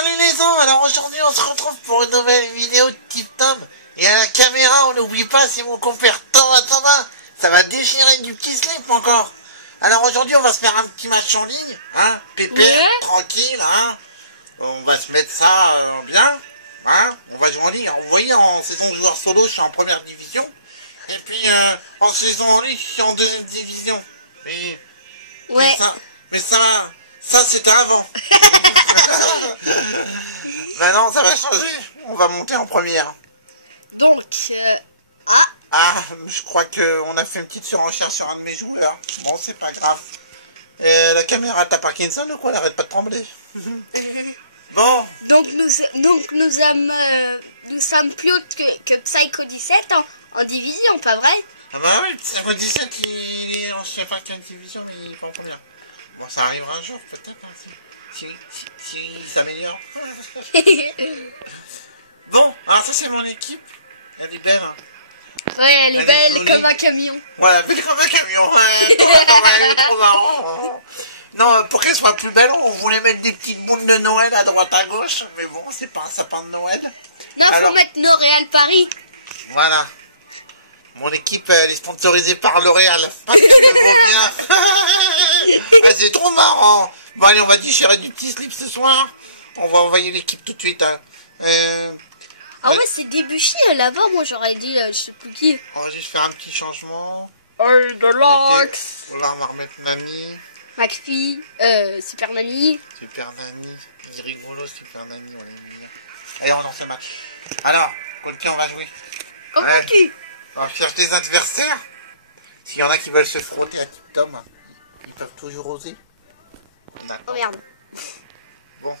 Salut les gens, alors aujourd'hui on se retrouve pour une nouvelle vidéo de Type Tom. Et à la caméra, on n'oublie pas, c'est mon compère Thomas. Ça va déchirer du petit slip encore. Alors aujourd'hui on va se faire un petit match en ligne, hein, pépère, tranquille, hein. On va se mettre ça bien, hein. On va jouer en ligne. Vous voyez, en saison de joueur solo, je suis en première division. Et puis en saison en ligne, je suis en deuxième division. Mais ça c'était avant. Maintenant ça va changer. On va monter en première. Donc, je crois qu'on a fait une petite surenchère sur un de mes joueurs. Bon, c'est pas grave. La caméra, t'as Parkinson ou quoi? Elle arrête pas de trembler. Bon. Donc nous sommes plus haut que Psycho 17 en division, pas vrai? Ah bah oui, Psycho 17, il est en je sais pas quelle division, mais il est pas en première. Bon, ça arrivera un jour, peut-être, hein, si il s'améliore. Bon, alors ça c'est mon équipe. Elle est belle, hein. Ouais, elle est belle comme un camion. Voilà, belle comme un camion. Ouais, elle est trop marrant. Non, pour qu'elle soit plus belle, on voulait mettre des petites boules de Noël à droite à gauche. Mais bon, c'est pas un sapin de Noël. Non, faut mettre L'Oréal Paris. Voilà. Mon équipe, elle est sponsorisée par L'Oréal. Parce qu'elle me vaut bien. Ah, c'est trop marrant. Bon, allez, on va déchirer du petit slip ce soir. On va envoyer l'équipe tout de suite. Hein. Ah ouais, c'est Debuchy là-bas, moi j'aurais dit, je sais plus qui. On va juste faire un petit changement. Oh, de l'Ox. Là, on va remettre Nami. McPhee, Super Nami. Super Nami. Il est rigolo, Super Nami. Allez, on lance le match. Alors, contre qui on va jouer? Contre qui? On cherche des adversaires. S'il y en a qui veulent se frotter à Type Tom, ils peuvent toujours oser. Oh merde. Bon.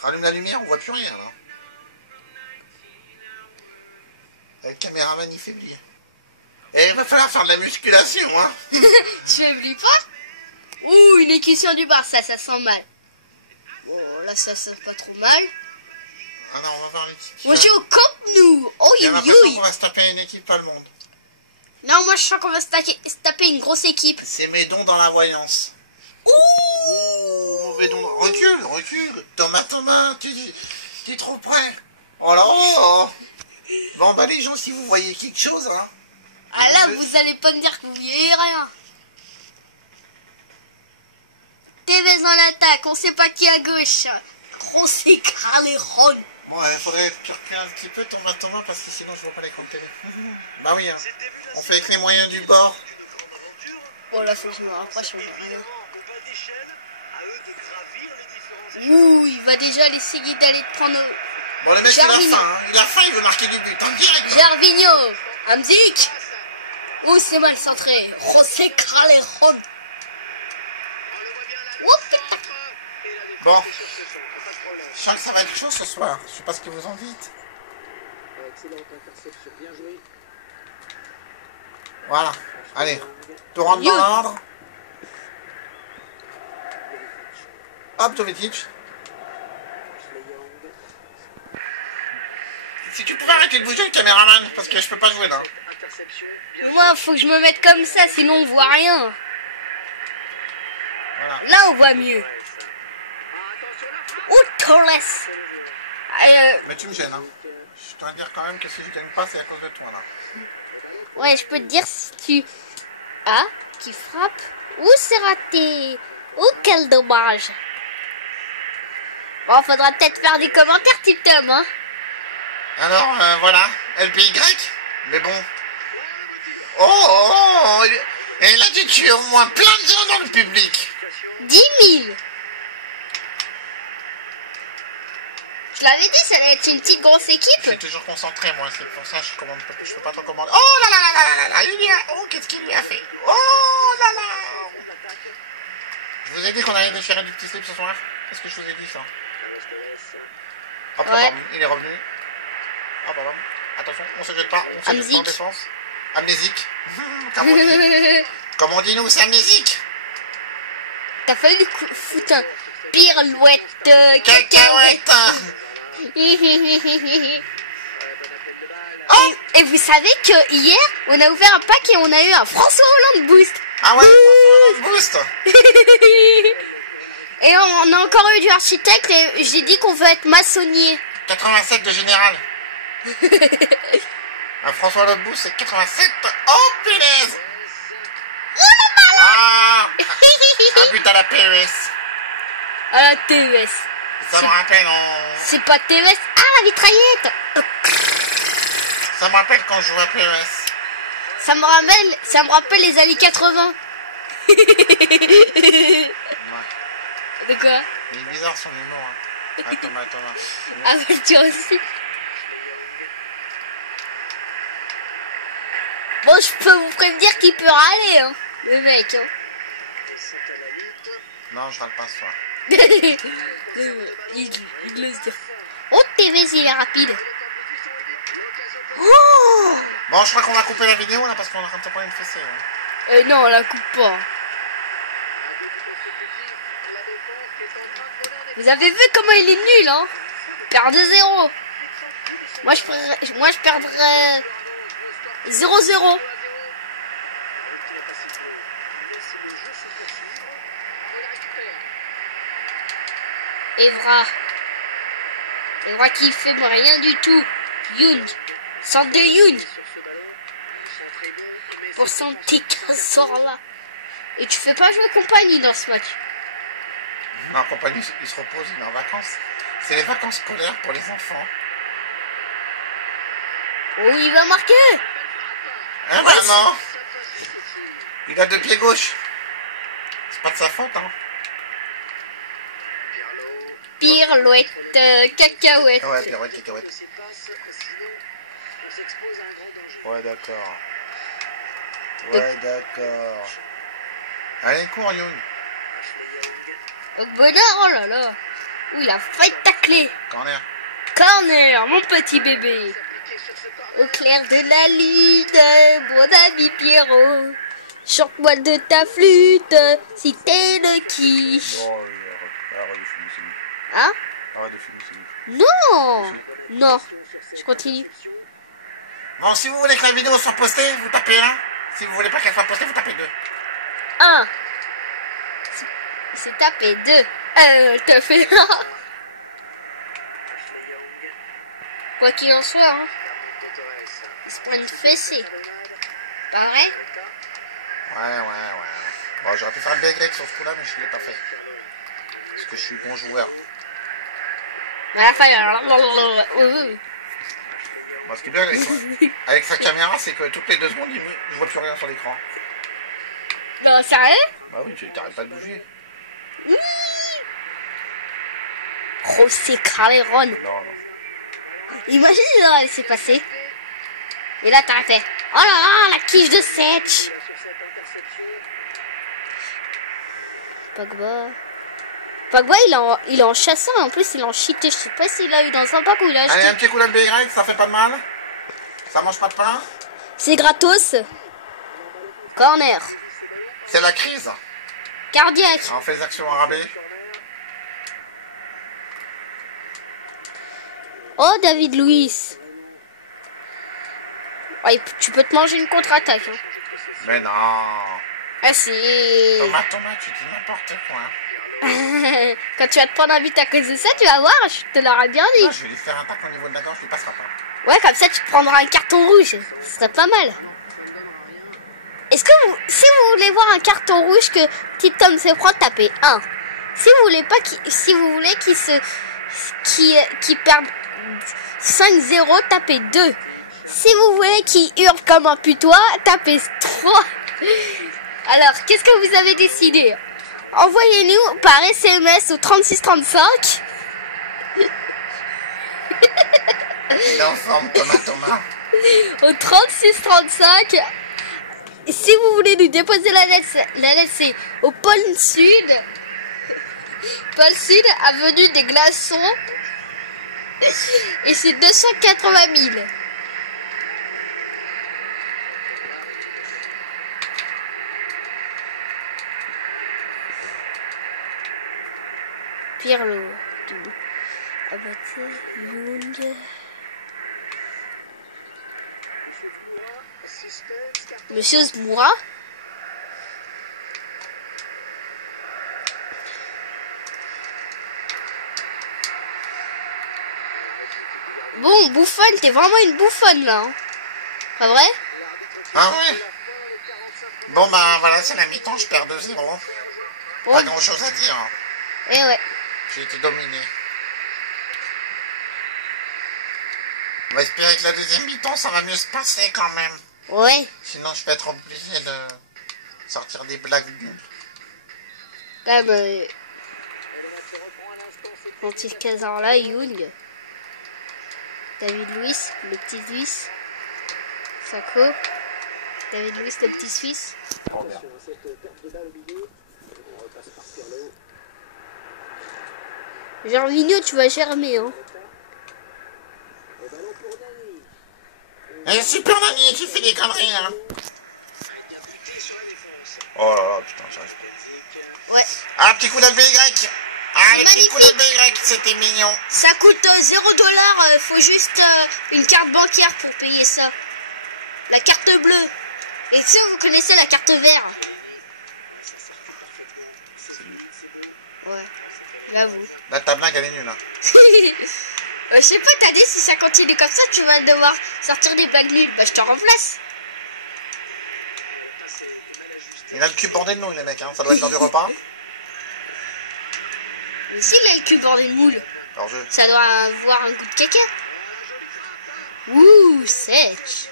Rallume la lumière, on voit plus rien là. Le caméraman il faiblit. Et il va falloir faire de la musculation, hein. Tu faiblis pas? Ouh, une équation du bar, ça sent mal. Bon, là ça sent pas trop mal. Ah non, on va voir l'équipe. On joue au Camp Nou. Oh, il y a l'impression qu'on va se taper une équipe allemande. Non, moi je sens qu'on va se taper une grosse équipe. C'est mes dons dans la voyance. Ouh, mauvais don. Recule. Thomas, tu es trop près. Oh là, oh. Bon, bah les gens, si vous voyez quelque chose, hein. Ah là, vous allez pas me dire que vous voyez rien. TV en attaque, on sait pas qui à gauche. Gros écart les ronds. Bon, il faudrait que tu recules un petit peu, Thomas, parce que sinon je vois pas l'écran de télé. Bah oui, hein. On fait avec les moyens du bord. Bon, là, faut que je me rapproche. Ouh, il va déjà essayer d'aller prendre... Bon, le mec, il a faim, il veut marquer du but. En direct. Gervinho, Hamzik. Ouh, c'est mal centré. José Callejon. Bon. Je sens que ça va être chaud ce soir. Je sais pas ce que vous en dites. Voilà. Allez. Tout rentre dans l'ordre. Hop, Jovetic. Si tu pouvais arrêter de bouger le caméraman, parce que je peux pas jouer là. Moi, faut que je me mette comme ça, sinon on voit rien. Voilà. Là, on voit mieux. Ouh, Torres. Mais tu me gênes, hein. Je dois dire quand même que si je gagne pas, c'est à cause de toi, là. Ouais, je peux te dire si tu... Ah, qui frappe. Ouh, c'est raté. Ouh, quel dommage. Bon, faudra peut-être faire des commentaires, Type Tom, hein. Alors, voilà, LPY, mais bon. Oh, et il a dû tuer au moins plein de gens dans le public. 10 000. Je l'avais dit, ça allait être une petite grosse équipe. Je suis toujours concentré, moi, c'est pour ça que je peux pas trop commander. Oh là là là là là là, oh, qu'est-ce qu'il lui a fait? Oh là là. Je vous ai dit qu'on allait déchirer du petit slip ce soir. Qu'est-ce que je vous ai dit, ça? Hop, ouais. Il est revenu. Ah bah, attention, on se jette pas, on se jette pas en défense. Amnésique. Comme on dit nous, c'est amnésique. T'as fallu foutre un pirouette cacahuète. Oh, et vous savez que hier, on a ouvert un pack et on a eu un François Hollande Boost. Ah ouais, François Hollande Boost. Et on a encore eu du architecte et j'ai dit qu'on veut être maçonnier. 87 de général. François Lotbou, c'est 87. Oh, punaise. Ah, un but à la PES. À la TES. Ça me rappelle C'est pas TES. Ah, la mitraillette. Ça me rappelle quand je jouais à PES. Ça me rappelle les années 80. Ouais. De quoi? Il est bizarre son humour. Hein. Ah, Thomas. Ah bah tu aussi. Bon, je peux vous prévenir qu'il peut râler, hein, le mec. Hein. Non, je râle pas ce soir. il laisse dire. Oh, TV, il est rapide. Oh Bon, je crois qu'on va couper la vidéo là parce qu'on est en train de se prendre une fessée. Hein. Non, on la coupe pas. Vous avez vu comment il est nul, hein? Perd de 0. Moi, je perdrais 0-0. Evra qui fait rien du tout. Young. Centre de Young. Pour Santé sort là. Et tu fais pas jouer compagnie dans ce match. Non, compagnie, il se repose, il est en vacances. C'est les vacances scolaires pour les enfants. Oh, il va marquer. Hein, bah non. Il a deux pieds gauche. C'est pas de sa faute, hein. Pirouette, cacahuète. Ouais, pirouette, cacahuète. Ouais, d'accord. Ouais, d'accord. Allez, cours, Young. Donc bonheur, oh là là. Où il a failli tacler. Corner, mon petit bébé. Au clair de la lune, mon ami Pierrot. Chante-moi de ta flûte, si t'es le qui. Oh, arrête de filmer, c'est nul. Hein? Arrête de filmer, c'est nul. Non. Non. Je continue. Bon, si vous voulez que la vidéo soit postée, vous tapez 1. Si vous voulez pas qu'elle soit postée, vous tapez 2. 1. C'est tapé 2. T'as fait 1. Quoi qu'il en soit, hein. Il se prend une fessée. Pas vrai? Ouais. Bon, j'aurais pu faire le B-grec sur ce coup-là, mais je ne l'ai pas fait. Parce que je suis bon joueur. Mais à la fin, Bon, ce qui est bien avec sa caméra, c'est que toutes les 2 secondes, il ne voit plus rien sur l'écran. Non, sérieux? Bah oui, tu n'arrêtes pas de bouger. José Calderón. Non. Imagine il aurait laissé passer. Et là, t'arrêtais. Oh là là, la quiche de Setch. Pogba, il est en chassant. En plus, il est en cheaté. Je sais pas s'il a eu dans un pack ou il a acheté. Allez, un petit coup de BY, ça fait pas de mal. Ça mange pas de pain. C'est gratos. Corner. C'est la crise. Cardiaque. On fait les actions en rabais. Oh, David Luiz. Ouais, tu peux te manger une contre-attaque. Hein. Mais non. Ah si. Thomas, tu dis n'importe quoi. Quand tu vas te prendre un but à cause de ça, tu vas voir, je te l'aurais bien dit. Non, je vais lui faire un tac au niveau de la gorge, il passera pas. Ouais, comme ça, tu te prendras un carton rouge. Ce serait pas mal. Est-ce que si vous voulez voir un carton rouge que Petit Tom se prend, tapez 1. Si vous voulez pas si vous voulez qu'il perde 5-0, tapez 2. Si vous voulez qu'il hurle comme un putois, tapez 3. Alors, qu'est-ce que vous avez décidé? Envoyez-nous par SMS au 3635. Il est en forme, Thomas. Au 3635. Si vous voulez nous déposer la lettre c'est au pôle Sud. Pôle Sud, avenue des Glaçons. Et c'est 280 000. Pirlo. Abaté, Young. Monsieur Zmoura. Bon, bouffonne, t'es vraiment une bouffonne là. Hein. Pas vrai? Ah ouais. Bon bah voilà, c'est la mi-temps, je perds 2-0. Bon. Pas grand chose à dire. Eh ouais. J'ai été dominé. On va espérer que la deuxième mi-temps, ça va mieux se passer quand même. Ouais. Sinon, je vais être obligé de sortir des blagues nulles. Quand même. Francis Cazorla, Young. David Luiz, le petit Suisse. Sako. David Luiz, le petit Suisse. Oh, merde. Gervinho, tu vas germer, hein. Eh, super Nani, tu fais des conneries, hein. Oh là là, putain, j'arrive pas. Ouais. Ah, petit coup d'ABY. Ah, le petit Magnifique. coup d'ABY, c'était mignon. Ça coûte $0. Faut juste une carte bancaire pour payer ça. La carte bleue. Et si vous connaissez la carte verte. Ouais, j'avoue. Là, ta blague, elle est nulle, hein. Je sais pas, t'as dit si ça continue comme ça, tu vas devoir sortir des blagues nulles. Bah, je te remplace. Il a le cul bordé de nous, les mecs, hein. Ça doit être dans du repas. Mais s'il a le cul bordé de moule, Alors, je... ça doit avoir un goût de caca. Ouh, sèche.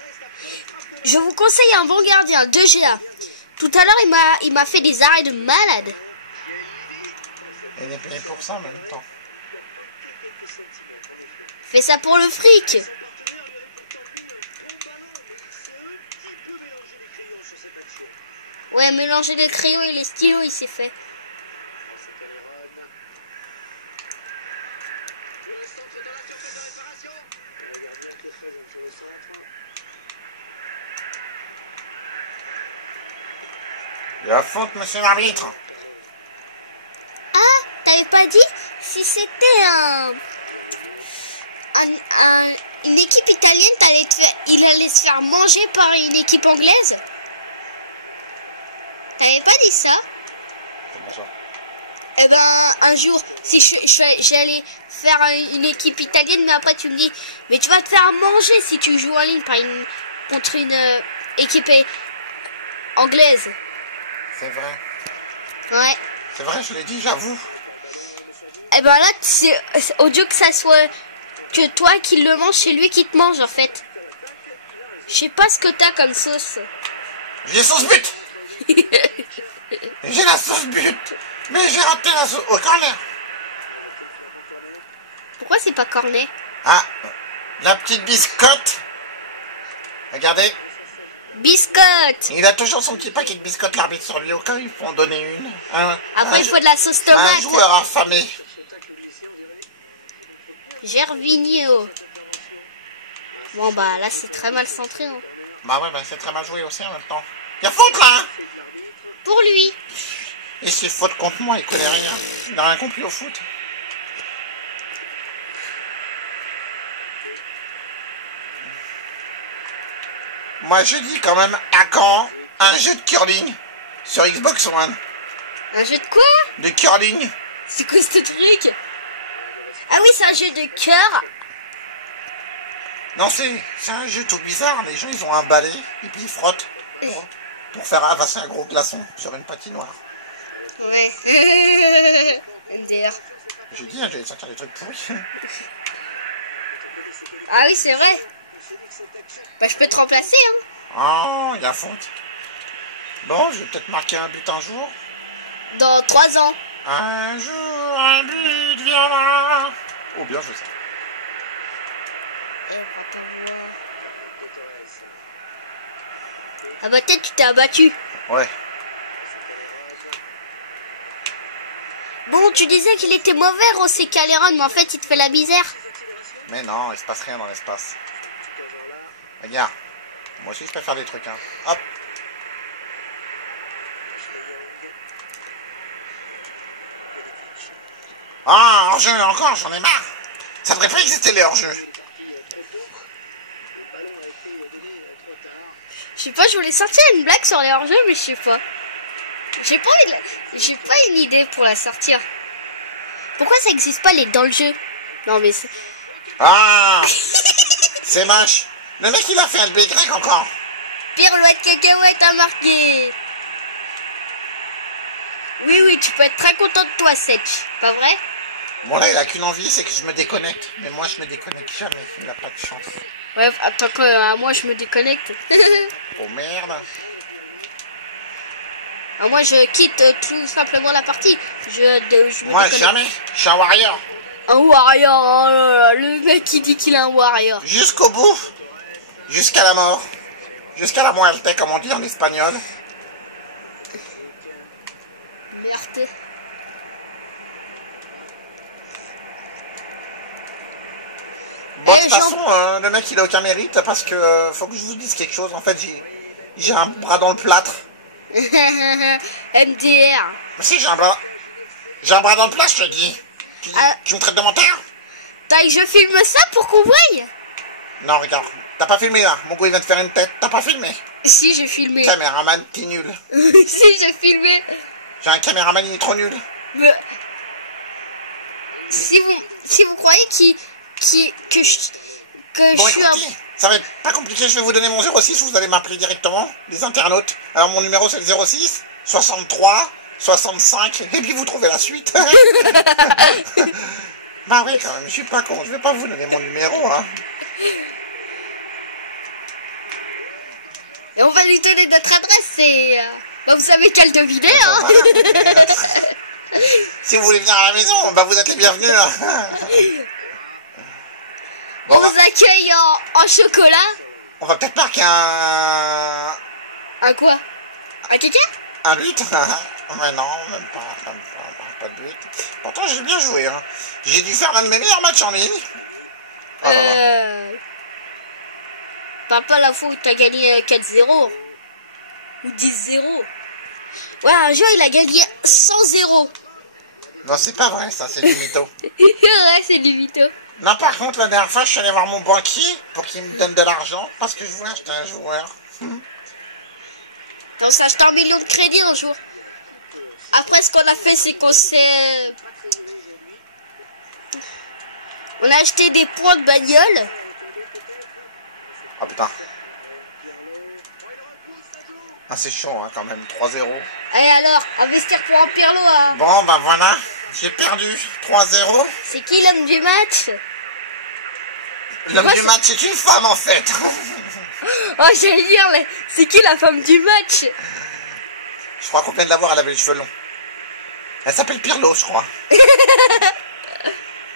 Je vous conseille un bon gardien, 2GA. Tout à l'heure, il m'a fait des arrêts de malade. Et il est payé pour ça en même temps. Fais ça pour le fric. Ouais, mélanger les crayons et les stylos, il s'est fait. Il y a faute, monsieur l'arbitre. Ah, t'avais pas dit si c'était une équipe italienne, il allait se faire manger par une équipe anglaise? T'avais pas dit ça? Comment ça? Eh ben, un jour, si j'allais faire une équipe italienne, mais après tu me dis, mais tu vas te faire manger si tu joues en ligne contre une équipe anglaise. C'est vrai. Ouais. C'est vrai, je l'ai dit, j'avoue. Eh ben là, c'est au lieu que ça soit que toi qui le mange, c'est lui qui te mange en fait. Je sais pas ce que t'as comme sauce. J'ai sauce but. J'ai la sauce but. Mais j'ai raté la sauce au corner. Pourquoi c'est pas cornet? Ah, la petite biscotte. Regardez. Biscotte. Il a toujours son petit paquet de biscottes, l'arbitre, sur lui, au cas où il faut en donner une. Après, il faut de la sauce tomate. Un joueur affamé. Gervinho. Bon, bah là, c'est très mal centré. Hein. Bah ouais, bah c'est très mal joué aussi en même temps. Il y a faute là, hein. Pour lui. Et c'est faute contre moi, il connaît rien. Il n'a rien compris au foot. Moi je dis quand même à quand un jeu de curling sur Xbox One. Un jeu de quoi? De curling. C'est quoi ce truc? Ah oui, c'est un jeu de cœur. Non, c'est un jeu tout bizarre. Les gens ils ont un balai et puis ils frottent pour faire avancer un gros glaçon sur une patinoire. Ouais. MDR. J'ai dit, hein, j'allais sortir des trucs pourris. Ah oui, c'est vrai. Bah, je peux te remplacer, hein. Oh, il y a faute. Bon, je vais peut-être marquer un but un jour. Dans 3 ans. Un jour, un but viendra. Oh, bien joué ça. Ah bah peut-être tu t'es abattu. Ouais. Bon, tu disais qu'il était mauvais, José Calderon, mais en fait, il te fait la misère. Mais non, il se passe rien dans l'espace. Regarde. Moi aussi, je peux faire des trucs, hein. Hop. Ah, hors-jeu encore, j'en ai marre. Ça devrait pas exister les hors-jeux. Je sais pas, je voulais sortir une blague sur les hors-jeux, mais je sais pas. J'ai pas envie de j'ai pas une idée pour la sortir. Pourquoi ça existe pas les dans le jeu? Non mais Ah, c'est moche. Le mec, il a fait un B grec encore. Pirouette cacahuète a marqué. Oui, oui, tu peux être très content de toi, Setch. Pas vrai? Bon, là, il a qu'une envie, c'est que je me déconnecte. Mais moi, je me déconnecte jamais. Il n'a pas de chance. Ouais, attends que moi je me déconnecte. Oh merde. Moi je quitte tout simplement la partie. Je me Moi, déconnecte. jamais. Je suis un warrior. Un warrior, oh là là, le mec qui dit qu'il est un warrior. Jusqu'au bout. Jusqu'à la mort. Jusqu'à la muerte, comme on dit en espagnol. Merde. Bon, de toute façon, le mec, il a aucun mérite parce que faut que je vous dise quelque chose. En fait, j'ai un bras dans le plâtre. MDR. Si, j'ai un bras dans le plâtre, je te dis. Tu me traites de menteur? Taille, je filme ça pour qu'on voie. Non, regarde. T'as pas filmé, là. Mon gars, il vient de faire une tête. T'as pas filmé. Si, j'ai filmé. Caméraman, t'es nul. Si, j'ai filmé. J'ai un caméraman, il est trop nul. Mais... Si vous croyez que Bon, je suis un... écoutez, ça va être pas compliqué. Je vais vous donner mon 06. Vous allez m'appeler directement, les internautes. Alors, mon numéro, c'est le 06 63 65. Et puis, vous trouvez la suite. Bah oui, quand même, je suis pas con. Je vais pas vous donner mon numéro, hein. Et on va lui donner notre adresse et... Bah, vous savez quelle deviner, hein. Voilà. Si vous voulez venir à la maison, bah vous êtes les bienvenus. Bon, on vous accueille en chocolat. On va peut-être marquer un quoi? Un caca? un but. Mais non, même pas de but. Pourtant, j'ai bien joué. Hein. J'ai dû faire l'un de mes meilleurs matchs en ligne. Oh là là. Parle pas la fois où t'as gagné 4-0 ou 10-0. Ouais, un jour il a gagné 100-0. Non, c'est pas vrai, ça, c'est du mytho. Ouais, c'est du mytho. Non, par contre, la dernière fois, je suis allé voir mon banquier pour qu'il me donne de l'argent parce que je voulais acheter un joueur. On s'est acheté 1 million de crédits un jour. Après, ce qu'on a fait, c'est qu'on s'est... On a acheté des points de bagnole. Oh putain. Ah, c'est chaud, hein, quand même, 3-0. Allez alors, investir pour un Pirlo, hein. Bon, bah voilà, j'ai perdu 3-0. C'est qui l'homme du match? L'homme du match est une femme, en fait. Oh, j'allais dire, c'est qui la femme du match? Je crois qu'on vient de la voir, elle avait les cheveux longs. Elle s'appelle Pirlo, je crois.